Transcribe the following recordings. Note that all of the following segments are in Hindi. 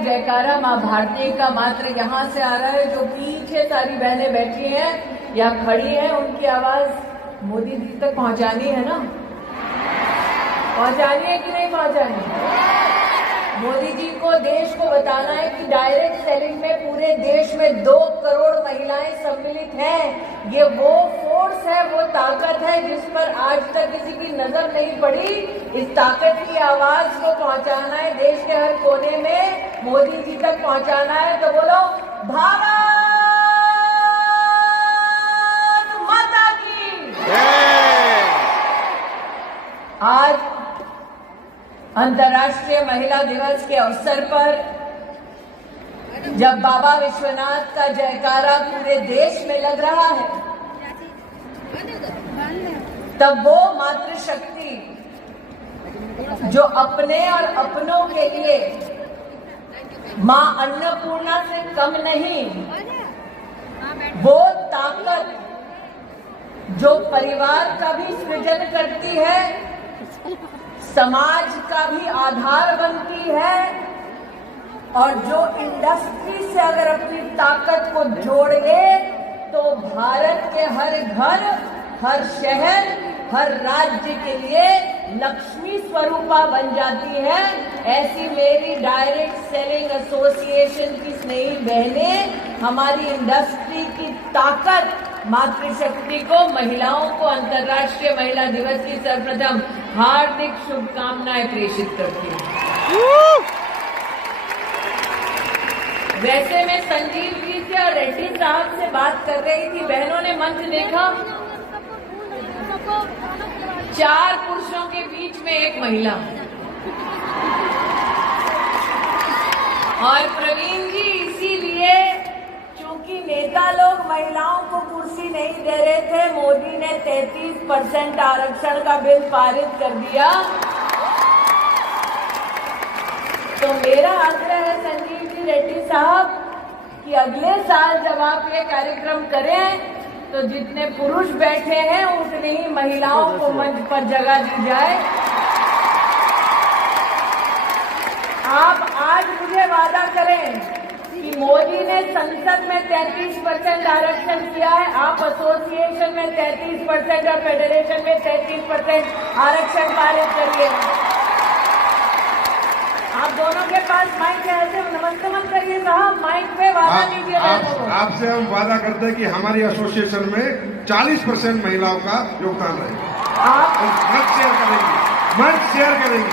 जयकारा माँ भारती का मात्र यहाँ से आ रहा है। जो पीछे सारी बहनें बैठी हैं या खड़ी हैं, उनकी आवाज मोदी जी तक पहुँचानी है ना, पहुँचानी है कि नहीं पहुँचानी? मोदी जी को देश को बताना है कि डायरेक्ट सेलिंग में पूरे देश में 2 करोड़ महिलाएं सम्मिलित हैं। ये वो फोर्स है, वो ताकत है जिस पर आज तक किसी की नजर नहीं पड़ी। इस ताकत की आवाज को पहुंचाना है देश के हर कोने में, मोदी जी तक पहुंचाना है। तो बोलो भारत माता की जय। आज अंतर्राष्ट्रीय महिला दिवस के अवसर पर जब बाबा विश्वनाथ का जयकारा पूरे देश में लग रहा है, तब वो मातृशक्ति जो अपने और अपनों के लिए मां अन्नपूर्णा से कम नहीं, वो ताकत जो परिवार का भी सृजन करती है, समाज का भी आधार बनती है, और जो इंडस्ट्री से अगर अपनी ताकत को जोड़ ले तो भारत के हर घर, हर शहर, हर राज्य के लिए लक्ष्मी स्वरूपा बन जाती है। ऐसी मेरी डायरेक्ट सेलिंग एसोसिएशन की स्नेही बहनें हमारी इंडस्ट्री की ताकत, मातृशक्ति को, महिलाओं को अंतर्राष्ट्रीय महिला दिवस की सर्वप्रथम हार्दिक शुभकामनाएं प्रेषित करती हूँ। वैसे मैं संजीव जी से और रेड्डी साहब से बात कर रही थी, बहनों ने मंच देखा, 4 पुरुषों के बीच में 1 महिला। और प्रवीण जी, इसीलिए चूंकि नेता लोग महिलाओं को कुर्सी नहीं दे रहे थे, मोदी ने 33% आरक्षण का बिल पारित कर दिया। तो मेरा आग्रह है संजीव जी, रेड्डी साहब, कि अगले साल जब आप ये कार्यक्रम करें तो जितने पुरुष बैठे हैं उतनी ही महिलाओं को मंच पर जगह दी जाए। आप आज मुझे वादा करें कि मोदी ने संसद में 33% आरक्षण किया है, आप एसोसिएशन में 33% और फेडरेशन में 33% आरक्षण पारित करिए। आप दोनों के पास माइक है, ऐसे नमस्ते करिए साहब, माइक पे वादा कीजिए। आपसे हम वादा करते हैं कि हमारी एसोसिएशन में 40% महिलाओं का योगदान रहेगा। आप मंच शेयर करेंगे, मंच शेयर करेंगे।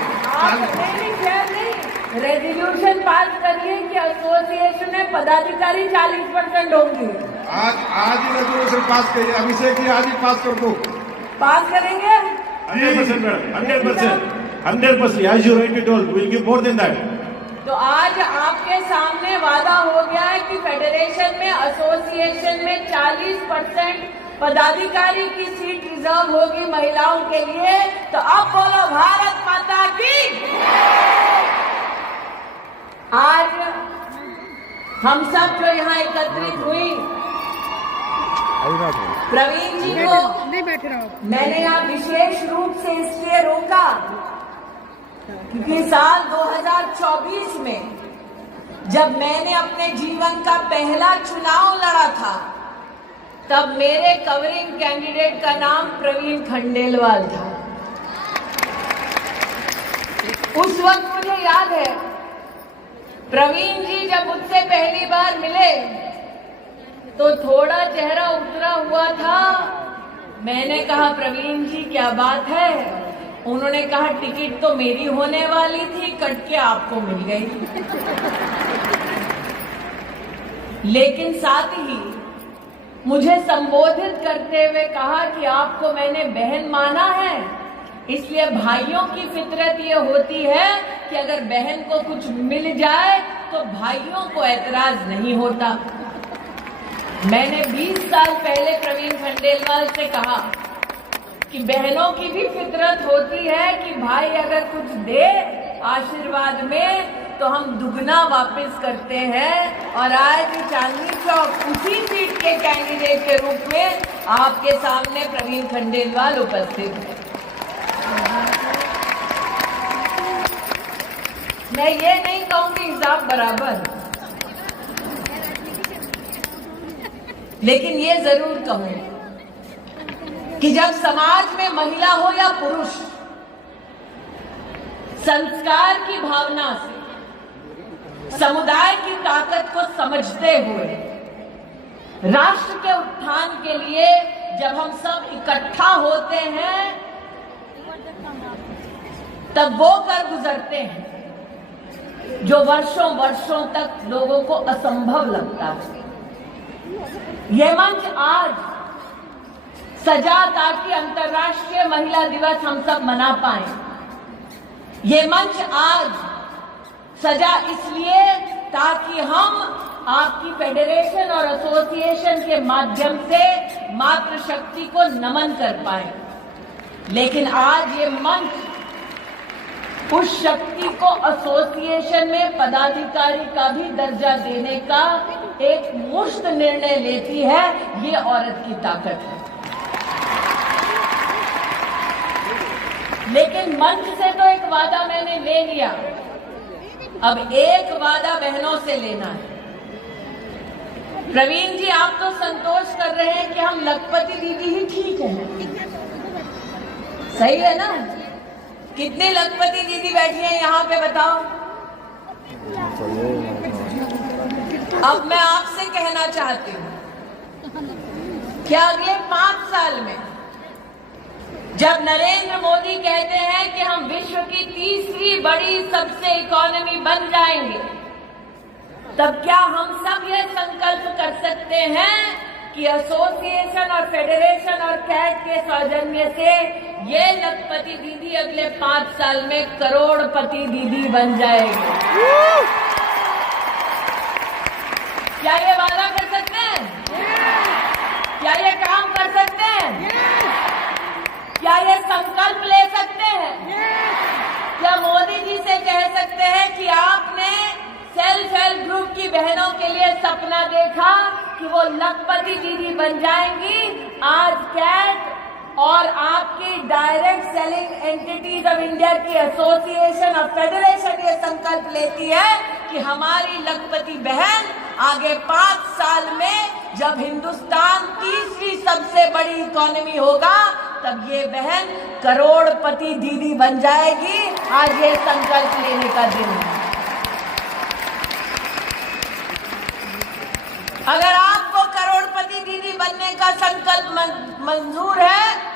रेजोल्यूशन पास करिए कि एसोसिएशन में पदाधिकारी 40% होंगे। आज ही रेजोल्यूशन पास करिए, अभिषेक जी आज ही पास कर दो। पास करेंगे 100% madam, 100%, as you rightly told, we will give more than that. तो आज आपके सामने वादा हो गया है कि फेडरेशन में, एसोसिएशन में 40% पदाधिकारी की सीट रिजर्व होगी महिलाओं के लिए। तो अब बोलो भारत माता की। आज हम सब जो यहाँ एकत्रित हुई, प्रवीण जी को मैंने यहाँ विशेष रूप से इसलिए रोका क्योंकि साल 2024 में जब मैंने अपने जीवन का पहला चुनाव लड़ा था, तब मेरे कवरिंग कैंडिडेट का नाम प्रवीण खंडेलवाल था। उस वक्त मुझे याद है, प्रवीण जी जब मुझसे पहली बार मिले तो थोड़ा चेहरा उतरा हुआ था। मैंने कहा, प्रवीण जी क्या बात है? उन्होंने कहा, टिकट तो मेरी होने वाली थी, कट के आपको मिल गई। लेकिन साथ ही मुझे संबोधित करते हुए कहा कि आपको मैंने बहन माना है, इसलिए भाइयों की फितरत ये होती है कि अगर बहन को कुछ मिल जाए तो भाइयों को ऐतराज नहीं होता। मैंने 20 साल पहले प्रवीण खंडेलवाल से कहा कि बहनों की भी फितरत होती है कि भाई अगर कुछ दे आशीर्वाद में तो हम दुगना वापस करते हैं। और आज चांदनी चौक उसी सीट के कैंडिडेट के रूप में आपके सामने प्रवीण खंडेलवाल उपस्थित है। मैं ये नहीं कहूंगी हिसाब बराबर, लेकिन ये जरूर कहूं कि जब समाज में महिला हो या पुरुष, संस्कार की भावना से समुदाय की ताकत को समझते हुए राष्ट्र के उत्थान के लिए जब हम सब इकट्ठा होते हैं तब वो कर गुजरते हैं जो वर्षों वर्षों तक लोगों को असंभव लगता है। यह मंच आज सजा ताकि अंतर्राष्ट्रीय महिला दिवस हम सब मना पाए। ये मंच आज सजा इसलिए ताकि हम आपकी फेडरेशन और एसोसिएशन के माध्यम से मातृशक्ति को नमन कर पाए। लेकिन आज ये मंच उस शक्ति को एसोसिएशन में पदाधिकारी का भी दर्जा देने का एक मुश्त निर्णय लेती है। ये औरत की ताकत है। लेकिन मंच से तो एक वादा मैंने ले लिया, अब एक वादा बहनों से लेना है। प्रवीण जी, आप तो संतोष कर रहे हैं कि हम लखपति दीदी ही ठीक है, सही है ना? कितनी लखपति दीदी बैठी हैं यहाँ पे बताओ? अब मैं आपसे कहना चाहती हूँ कि अगले 5 साल में जब नरेंद्र मोदी कहते हैं कि हम विश्व की तीसरी बड़ी सबसे इकोनॉमी बन जाएंगे, तब क्या हम सब ये संकल्प कर सकते हैं कि एसोसिएशन और फेडरेशन और कैट के सौजन्य से ये लखपति दीदी अगले 5 साल में करोड़पति दीदी बन जाएगी? क्या ये वादा कर सकते हैं? क्या ये काम कर सकते हैं? क्या ये संकल्प ले सकते हैं? क्या मोदी जी से कह सकते हैं कि आपने सेल्फ हेल्प ग्रुप की बहनों के लिए सपना देखा कि वो लखपति दीदी बन जाएंगी? आज कैट और आपकी direct selling entities of India की एसोसिएशन और फेडरेशन ये संकल्प लेती है कि हमारी लखपति बहन आगे 5 साल में जब हिंदुस्तान तीसरी सबसे बड़ी इकोनॉमी होगा तब ये बहन करोड़पति दीदी बन जाएगी। आज ये संकल्प लेने का दिन है। अगर आपको करोड़पति दीदी बनने का संकल्प मंजूर है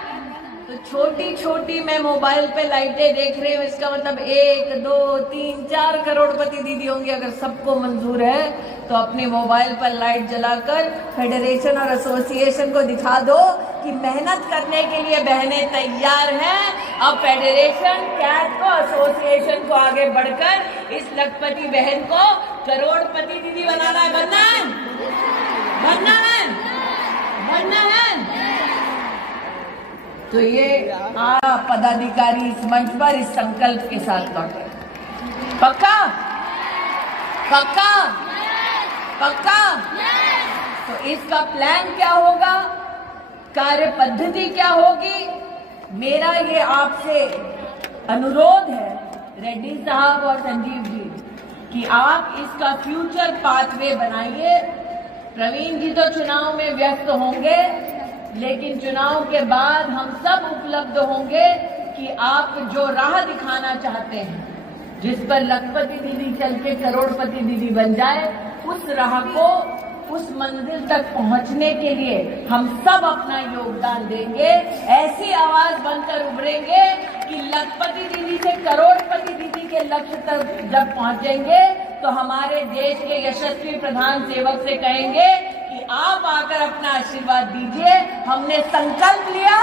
तो छोटी छोटी मैं मोबाइल पे लाइटें देख रही हूँ, इसका मतलब 1, 2, 3, 4 करोड़पति दीदी होंगी। अगर सबको मंजूर है तो अपनी मोबाइल पर लाइट जलाकर फेडरेशन और एसोसिएशन को दिखा दो कि मेहनत करने के लिए बहनें तैयार हैं। अब फेडरेशन, कैट को, एसोसिएशन को आगे बढ़कर इस लखपति बहन को करोड़पति दीदी बनाना है। बनना है, बनना है, बनना है। तो ये पदाधिकारी इस मंच पर इस संकल्प के साथ लौटे। पक्का? पक्का? पक्का? तो इसका प्लान क्या होगा, कार्य पद्धति क्या होगी? मेरा ये आपसे अनुरोध है रेड्डी साहब और संजीव जी कि आप इसका फ्यूचर पाथवे बनाइए। प्रवीण जी तो चुनाव में व्यस्त होंगे, लेकिन चुनाव के बाद हम सब उपलब्ध होंगे कि आप जो राह दिखाना चाहते हैं, जिस पर लखपति दीदी चल के करोड़पति दीदी बन जाए, उस राह को, उस मंजिल तक पहुंचने के लिए हम सब अपना योगदान देंगे। ऐसी आवाज बनकर उभरेंगे कि लखपति दीदी से करोड़पति दीदी के लक्ष्य तक जब पहुंचेंगे तो हमारे देश के यशस्वी प्रधान सेवक से कहेंगे कि आप आकर अपना आशीर्वाद दीजिए। हमने संकल्प लिया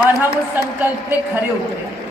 और हम उस संकल्प पे खरे उतरे।